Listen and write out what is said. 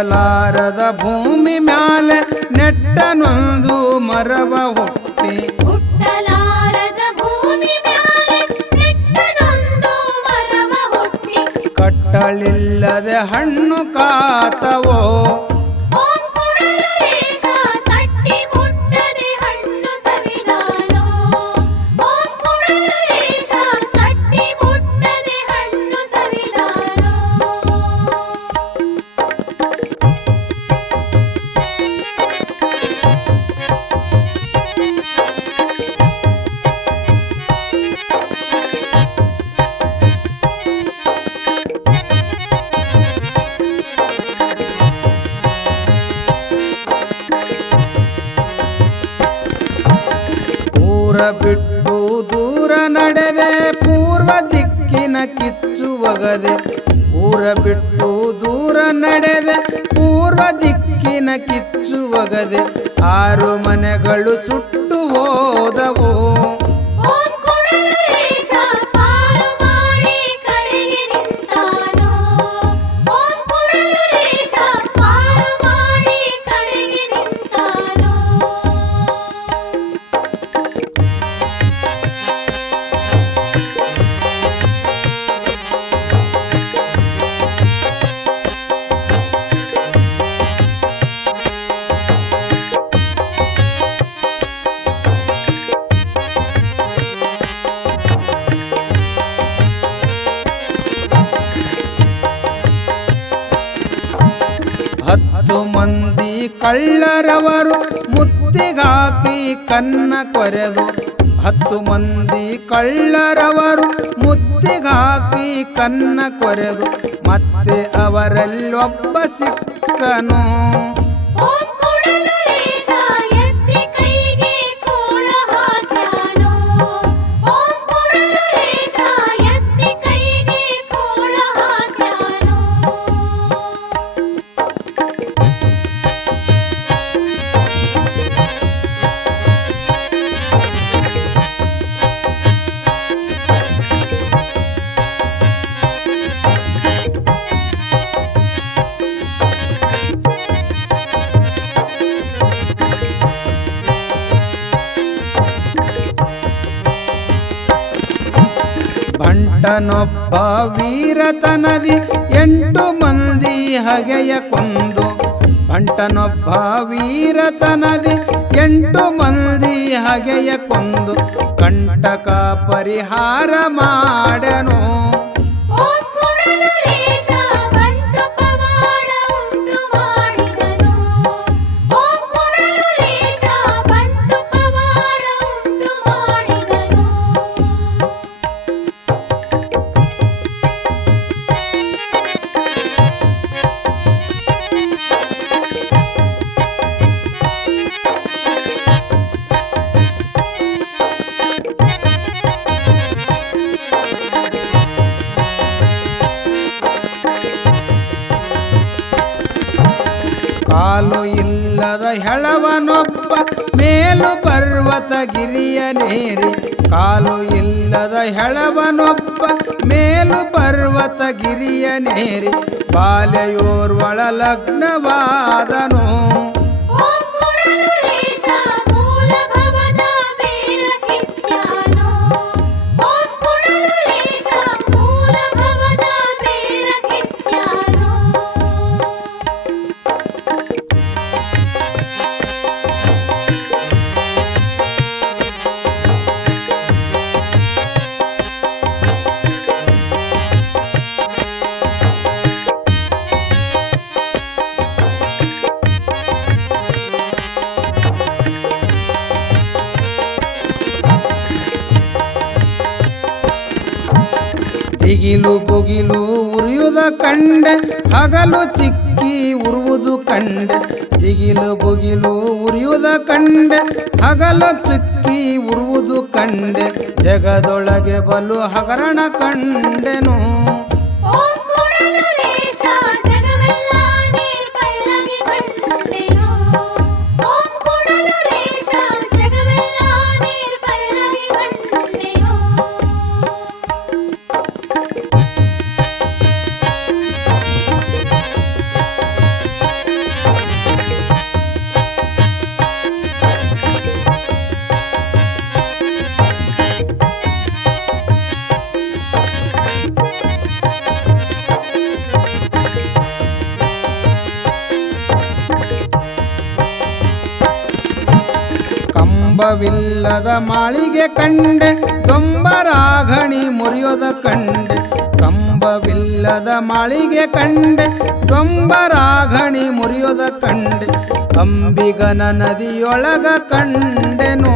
ಹುಟ್ಟಲಾರದ ಭೂಮಿ ಮ್ಯಾಲೆ ನೆಟ್ಟನೊಂದು ಮರವ ಹುಟ್ಟಿ ಹುಟ್ಟಲಾರದ ಭೂಮಿ ಮ್ಯಾಲೆ ನೆಟ್ಟನೊಂದು ಮರವ ಹುಟ್ಟಿ ಕಟ್ಟಲಿಲ್ಲದೆ ಹಣ್ಣು ಕಾತವೋ ಓಂ ಕುಡಲರೇಶ ತಟ್ಟಿ ಮುಟ್ಟದೆ ಹಣ್ಣು ಸವಿದಾನೋ ಓಂ ಕುಡಲರೇಶ ತಟ್ಟಿ ಮುಟ್ಟದೆ ಹಣ್ಣು ಸವಿದಾನೋ ಊರ ಬಿಟ್ಟು ದೂರ ನಡೆದೆ ಪೂರ್ವ ದಿಕ್ಕಿನ ಕಿಚ್ಚು ಒಗದೆ ಊರ ಬಿಟ್ಟು ದೂರ ನಡೆದೆ ಪೂರ್ವ ದಿಕ್ಕಿನ ಕಿಚ್ಚು ಒಗದೆ 6 ಮನೆಗಳು ಸುಟ್ಟು ಹೋದವು ಓಂ ಕುಡಲರೇಶ ಪಾರು ಮಾಡಿ ಕರೆಗೆ ನಿಂತಾನೋ ಓಂ ಕುಡಲರೇಶ ಪಾರು ಮಾಡಿ ಕರೆಗೆ ನಿಂತಾನೋ ಹತ್ತು ಮಂದಿ ಕಳ್ಳರವರು ಮುತ್ತಿಗಾಕಿ ಕನ್ನ ಕೊರೆದು 10 ಮಂದಿ ಕಳ್ಳರವರು ಮುತ್ತಿಗಾಕಿ ಕನ್ನ ಕೊರೆದು ಮತ್ತೆ ಅವರಲ್ಲೊಬ್ಬ ಸಿಕ್ಕನು ಓಂ ಕುಡಲರೇಶ ಎತ್ತಿ ಕೈಗೆ ಕೋಳ ಹಾಕ್ಯಾನೋ ಓಂ ಕುಡಲರೇಶ ಎತ್ತಿ ಕೈಗೆ ಕೋಳ ಹಾಕ್ಯಾನೋ ಬಂಟನೊಬ್ಬ ವೀರತನದಿ 8 ಮಂದಿ ಹಗೆಯ ಕೊಂದು ಬಂಟನೊಬ್ಬ ವೀರತನದಿ 8 ಮಂದಿ ಹಗೆಯ ಕೊಂದು ಕಂಟಕ ಪರಿಹಾರ ಮಾಡನು ಓಂ ಕುಡಲರೇಶ ಬಂಟು ಪವಾಡ ಉಂಟು ಮಾಡಿದನು ಓಂ ಕುಡಲರೇಶ ಬಂಟು ಪವಾಡ ಉಂಟು ಮಾಡಿದನು ಕಾಲು ಇಲ್ಲದ ಹೆಳವನೊಬ್ಬ ಮೇಲು ಪರ್ವತಗಿರಿಯನೇರಿ ಕಾಲು ಇಲ್ಲದ ಹೆಳವನೊಬ್ಬ ಮೇಲು ಪರ್ವತಗಿರಿಯನೇರಿ ಬಾಲೆಯೋರ್ವಳ ಲಗ್ನವಾದನು ಓಂ ಕುಡಲರೇಶ ಮೂಲ ಭವದ ಬೇರ ಕಿತ್ಯಾನೋ ಓಂ ಕುಡಲರೇಶ ಮೂಲ ಭವದ ಬೇರ ಕಿತ್ಯಾನೋ ದಿಗಿಲು ಬುಗಿಲು ಉರಿಯುವುದ ಕಂಡೆ ಹಗಲು ಚಿಕ್ಕಿ ಉರುವುದು ಕಂಡೆ ದಿಗಿಲು ಬುಗಿಲು ಉರಿಯುವುದ ಕಂಡೆ ಹಗಲು ಚಿಕ್ಕಿ ಉರುವುದು ಕಂಡೆ ಜಗದೊಳಗೆ ಬಲು ಹಗರಣ ಕಂಡೆನು ಓಂ ಕುಡಲರೇಶ ಜಗವೆಲ್ಲ ನೀರ್ಪೈಲಾಗಿ ಕಂಡೆನು ಓಂ ಕುಡಲರೇಶ ಜಗವೆಲ್ಲ ನೀರ್ಪೈಲಾಗಿ ಕಂಡೆನು ಕಂಬವಿಲ್ಲದ ಮಾಳಿಗೆ ಕಂಡೆ ದೊಂಬರಾಗಣಿ ಮುರಿಯೋದ ಕಂಡೆ ಕಂಬವಿಲ್ಲದ ಮಾಳಿಗೆ ಕಂಡೆ ದೊಂಬರಾಗಣಿ ಮುರಿಯೋದ ಕಂಡೆ ಅಂಬಿಗನ ನದಿಯೊಳಗ ಕಂಡೆನು